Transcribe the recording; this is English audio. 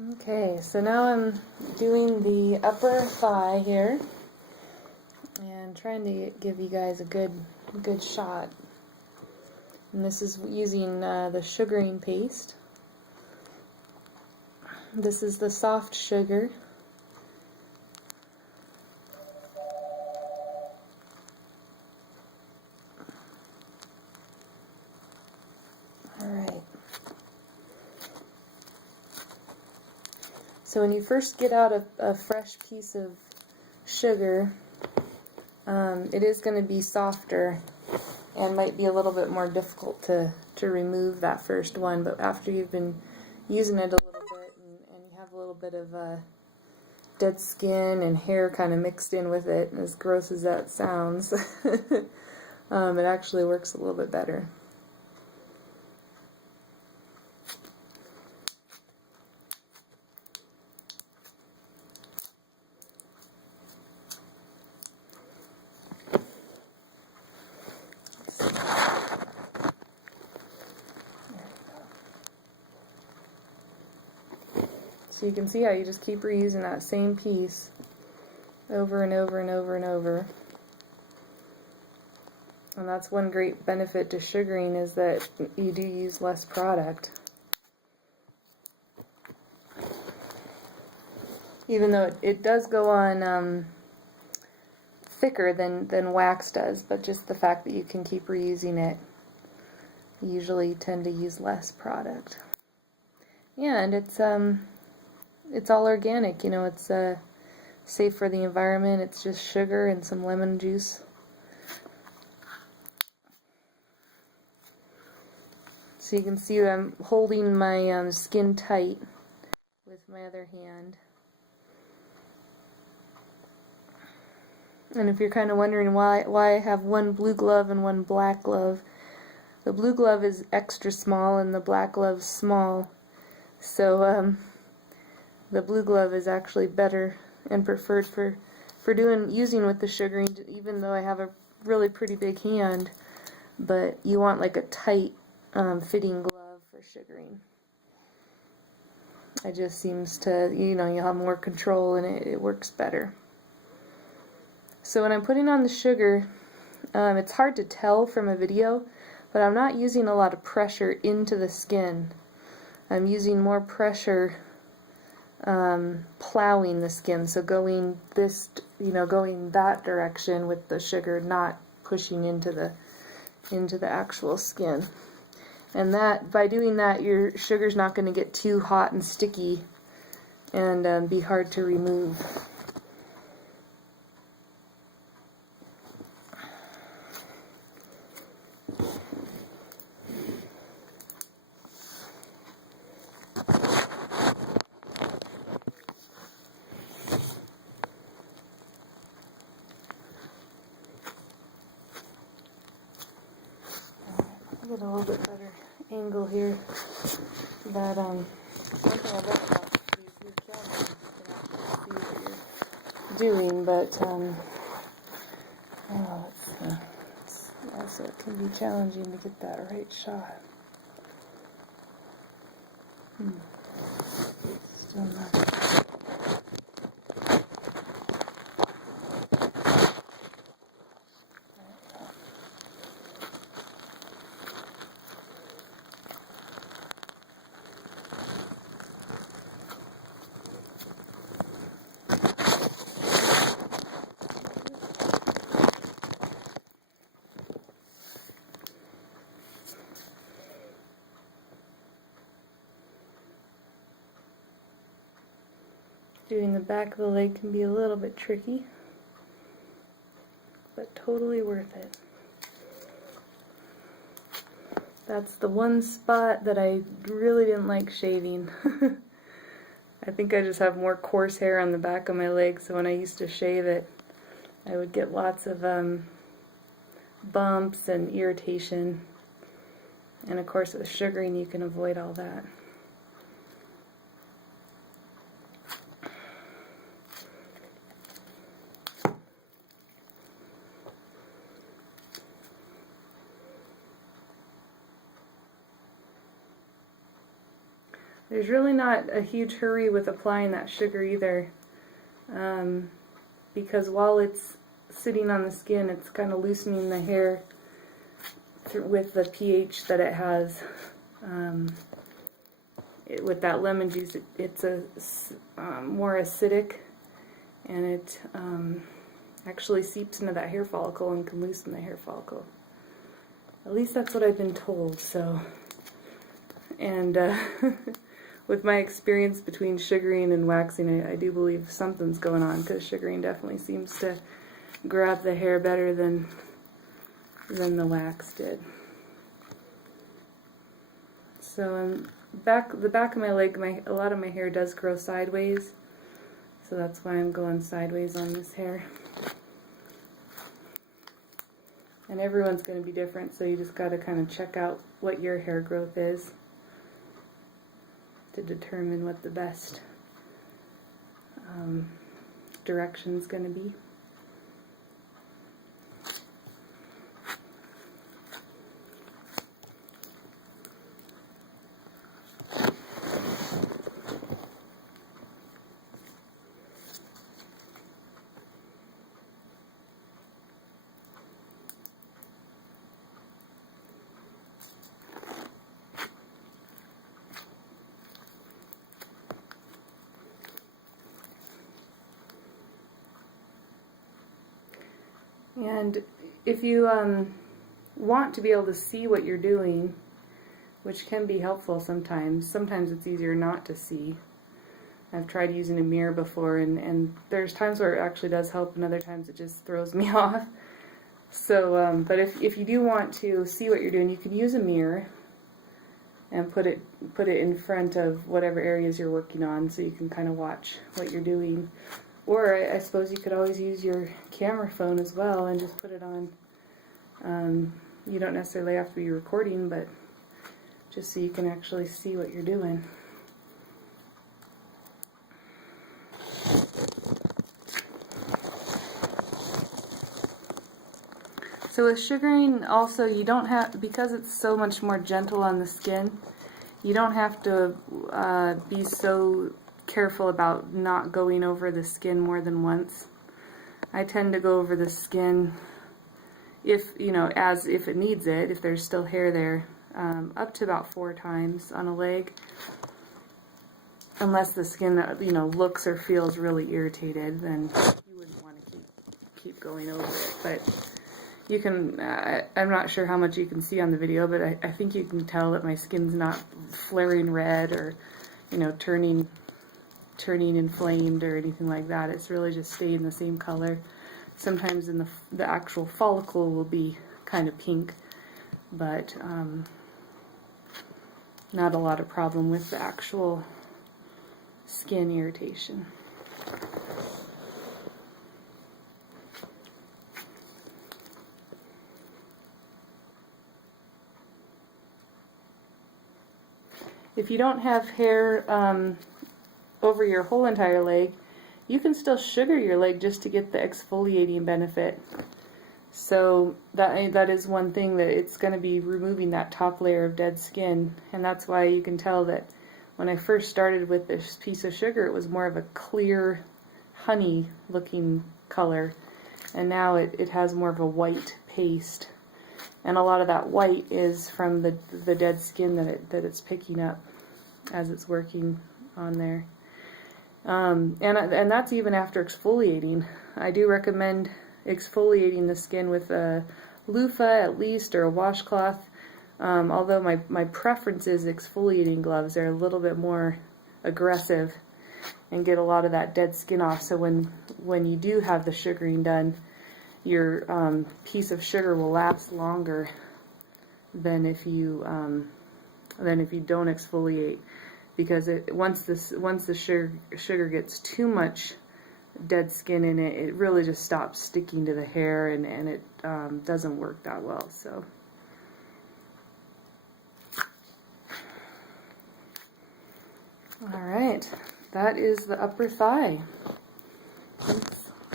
Okay, so now I'm doing the upper thigh here and trying to give you guys a good shot. And this is using the sugaring paste. This is the soft sugar. Alright. So when you first get out a fresh piece of sugar, it is going to be softer and might be a little bit more difficult to remove that first one, but after you've been using it a little bit and you have a little bit of dead skin and hair kind of mixed in with it, as gross as that sounds, it actually works a little bit better. So you can see how you just keep reusing that same piece over and over and over and over. And that's one great benefit to sugaring, is that you do use less product. Even though it does go on thicker than wax does, but just the fact that you can keep reusing it, you usually tend to use less product. Yeah, and it's all organic, you know, it's safe for the environment. It's just sugar and some lemon juice. So you can see that I'm holding my skin tight with my other hand. And if you're kind of wondering why I have one blue glove and one black glove, the blue glove is extra small and the black glove's small. So the blue glove is actually better and preferred for using with the sugaring, even though I have a really pretty big hand. But you want like a tight fitting glove for sugaring. It just seems to, you know, you'll have more control and it works better. So when I'm putting on the sugar, it's hard to tell from a video, but I'm not using a lot of pressure into the skin. I'm using more pressure plowing the skin, so going going that direction with the sugar, not pushing into the actual skin. And that, by doing that, your sugar's not going to get too hot and sticky and be hard to remove. Get a little bit better angle here. That one thing I love about these cameras, you can actually see what you're doing, but let's see. Also, it can be challenging to get that right shot. Still not. Doing the back of the leg can be a little bit tricky, but totally worth it. That's the one spot that I really didn't like shaving. I think I just have more coarse hair on the back of my leg, so when I used to shave it, I would get lots of bumps and irritation. And of course with sugaring you can avoid all that. There's really not a huge hurry with applying that sugar either, because while it's sitting on the skin, it's kind of loosening the hair with the pH that it has. With that lemon juice, it's more acidic, and it actually seeps into that hair follicle and can loosen the hair follicle. At least that's what I've been told. So, and with my experience between sugaring and waxing, I do believe something's going on, because sugaring definitely seems to grab the hair better than the wax did. So the back of my leg, a lot of my hair does grow sideways, so that's why I'm going sideways on this hair. And everyone's going to be different, so you just got to kind of check out what your hair growth is to determine what the best direction is going to be. And if you want to be able to see what you're doing, which can be helpful sometimes it's easier not to see. I've tried using a mirror before, and there's times where it actually does help, and other times it just throws me off. So, but if you do want to see what you're doing, you can use a mirror and put it in front of whatever areas you're working on, so you can kind of watch what you're doing. Or I suppose you could always use your camera phone as well and just put it on. You don't necessarily have to be recording, but just so you can actually see what you're doing. So with sugaring also, you don't have, because it's so much more gentle on the skin, you don't have to be so careful about not going over the skin more than once. I tend to go over the skin if it needs it, if there's still hair there, up to about 4 times on a leg, unless the skin looks or feels really irritated, then you wouldn't want to keep going over it. But you can, I'm not sure how much you can see on the video, but I think you can tell that my skin's not flaring red or turning inflamed or anything like that. It's really just staying the same color. Sometimes in the actual follicle will be kind of pink, but not a lot of problem with the actual skin irritation. If you don't have hair over your whole entire leg, you can still sugar your leg just to get the exfoliating benefit. So that is one thing, that it's going to be removing that top layer of dead skin, and that's why you can tell that when I first started with this piece of sugar, it was more of a clear honey looking color, and now it has more of a white paste, and a lot of that white is from the dead skin that it's picking up as it's working on there. And that's even after exfoliating. I do recommend exfoliating the skin with a loofah at least, or a washcloth. Although my preference is exfoliating gloves. They're a little bit more aggressive and get a lot of that dead skin off. So when you do have the sugaring done, your piece of sugar will last longer than if you don't exfoliate. Because once the sugar gets too much dead skin in it, it really just stops sticking to the hair, and it doesn't work that well. So, all right, that is the upper thigh. Thanks.